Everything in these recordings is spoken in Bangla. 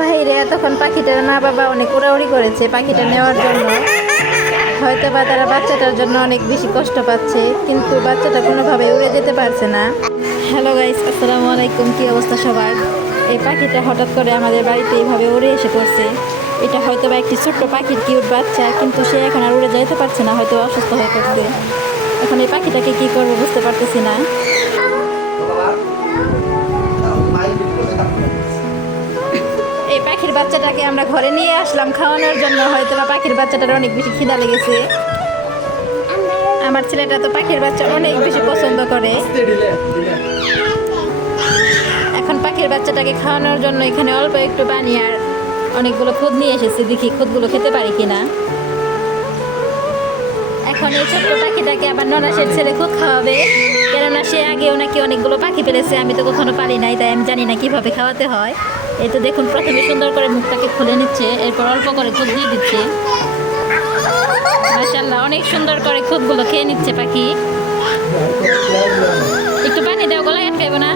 বাইরে তখন পাখিটার মা বাবা অনেক উড়াউড়ি করেছে পাখিটা নেওয়ার জন্য। হয়তো বা তারা বাচ্চাটার জন্য অনেক বেশি কষ্ট পাচ্ছে, কিন্তু বাচ্চাটা কোনোভাবে উড়ে যেতে পারছে না। হ্যালো গাইস, আসসালামু আলাইকুম। কী অবস্থা সবার? এই পাখিটা হঠাৎ করে আমাদের বাড়িতে এইভাবে উড়ে এসে পড়ছে। এটা হয়তো বা একটি ছোট্ট পাখির কিউট বাচ্চা, কিন্তু সে এখন আর উড়ে যেতে পারছে না, হয়তো অসুস্থ হয়ে পড়ছে। এখন এই পাখিটাকে কী করবো বুঝতে পারতেছি না। এই পাখির বাচ্চাটাকে আমরা ঘরে নিয়ে আসলাম খাওয়ানোর জন্য। হয়তো বা পাখির বাচ্চাটার অনেক বেশি খিদা লেগেছে। আমার ছেলেটা তো পাখির বাচ্চা অনেক বেশি পছন্দ করে। এখন পাখির বাচ্চাটাকে খাওয়ানোর জন্য এখানে অল্প একটু পানি আর অনেকগুলো খুদ নিয়ে এসেছি, দেখি খুদগুলো খেতে পারি কিনা। এখন এই ছোট্ট পাখিটাকে আবার ননাসের ছেলে খুদ খাওয়াবে, কেননা সে আগেও নাকি অনেকগুলো পাখি পেলেছে। আমি তো কখনো পারি নাই, তাই আমি জানি না কিভাবে খাওয়াতে হয়। এই তো দেখুন, প্রথমে সুন্দর করে মুখটাকে খুলে নিচ্ছে, এরপর অল্প করে খুদ দিয়ে দিচ্ছে। মাশাআল্লাহ, অনেক সুন্দর করে খুদগুলো খেয়ে নিচ্ছে পাখি। একটু পানি দাও, গলায় আটকাইব না।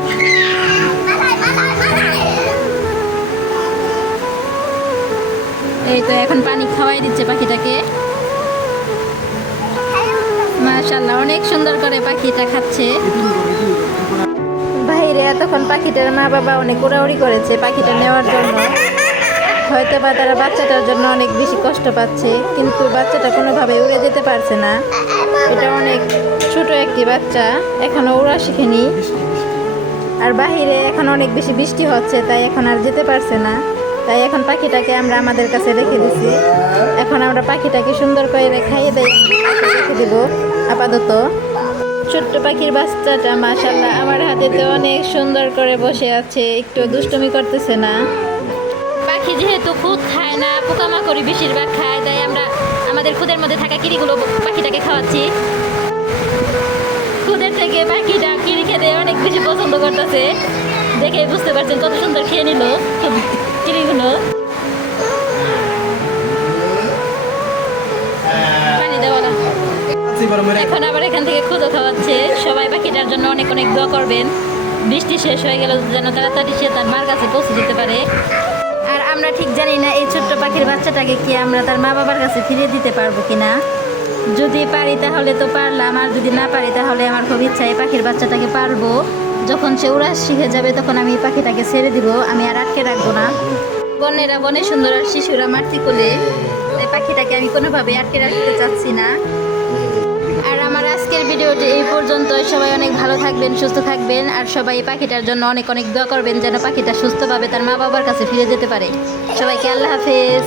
এই তো এখন পানি খাওয়াই দিচ্ছে পাখিটাকে। মাশাআল্লাহ, অনেক সুন্দর করে পাখিটা খাচ্ছে। বাইরে তখন পাখিটার মা বাবা অনেক উড়াউড়ি করেছে পাখিটা নেওয়ার জন্য। হয়তো বা তারা বাচ্চাটার জন্য অনেক বেশি কষ্ট পাচ্ছে, কিন্তু বাচ্চাটা কোনোভাবে উড়ে যেতে পারছে না। এটা অনেক ছোট একটি বাচ্চা, এখনো উড়া শিখেনি। আর বাহিরে এখন অনেক বেশি বৃষ্টি হচ্ছে, তাই এখন আর যেতে পারছে না। তাই এখন পাখিটাকে আমরা আমাদের কাছে রেখে দিছি। এখন আমরা পাখিটাকে সুন্দর করে খাইয়ে রেখে দেব আপাতত। ছোট্ট পাখির বাচ্চাটা মাশাআল্লাহ আমার হাতেতে অনেক সুন্দর করে বসে আছে, একটু দুষ্টুমি করতেছে না। পাখি যেহেতু খুদ খায় না, পোকামাকড়ি বেশিরভাগ খায়, তাই আমরা আমাদের খুদের মধ্যে থাকা কিরিগুলো পাখিটাকে খাওয়াচ্ছি। খুদের থেকে পাখিটা কিরি খেতে অনেক বেশি পছন্দ করতেছে, দেখে বুঝতে পারছেন কত সুন্দর খেয়ে নিল কিরিগুলো। পানি দেওয়া না। এখন আবার এখান থেকে খুদও খাওয়াচ্ছে। সবাই পাখিটার জন্য অনেক অনেক দোয়া করবেন। বৃষ্টি শেষ হয়ে গেল যেন তাড়াতাড়ি সে তার মার কাছে পৌঁছে যেতে পারে। আর আমরা ঠিক জানি না এই ছোট্ট পাখির বাচ্চাটাকে কি আমরা তার মা বাবার কাছে ফিরিয়ে দিতে পারবো কিনা। যদি পারি তাহলে তো পারলাম, আর যদি না পারি তাহলে আমার খুব ইচ্ছা এই পাখির বাচ্চাটাকে পারবো। যখন সে উড়া শিখে যাবে তখন আমি এই পাখিটাকে ছেড়ে দিব, আমি আর আটকে রাখবো না। বনেরা বনে সুন্দর আর শিশুরা মাতৃ কোলে, এই পাখিটাকে আমি কোনোভাবে আটকে রাখতে চাচ্ছি না। আর আমার আজকের ভিডিওটি এই পর্যন্ত। সবাই অনেক ভালো থাকবেন, সুস্থ থাকবেন, আর সবাই এই পাখিটার জন্য অনেক অনেক দোয়া করবেন যেন পাখিটা সুস্থভাবে তার মা বাবার কাছে ফিরে যেতে পারে। সবাইকে আল্লাহ হাফেজ।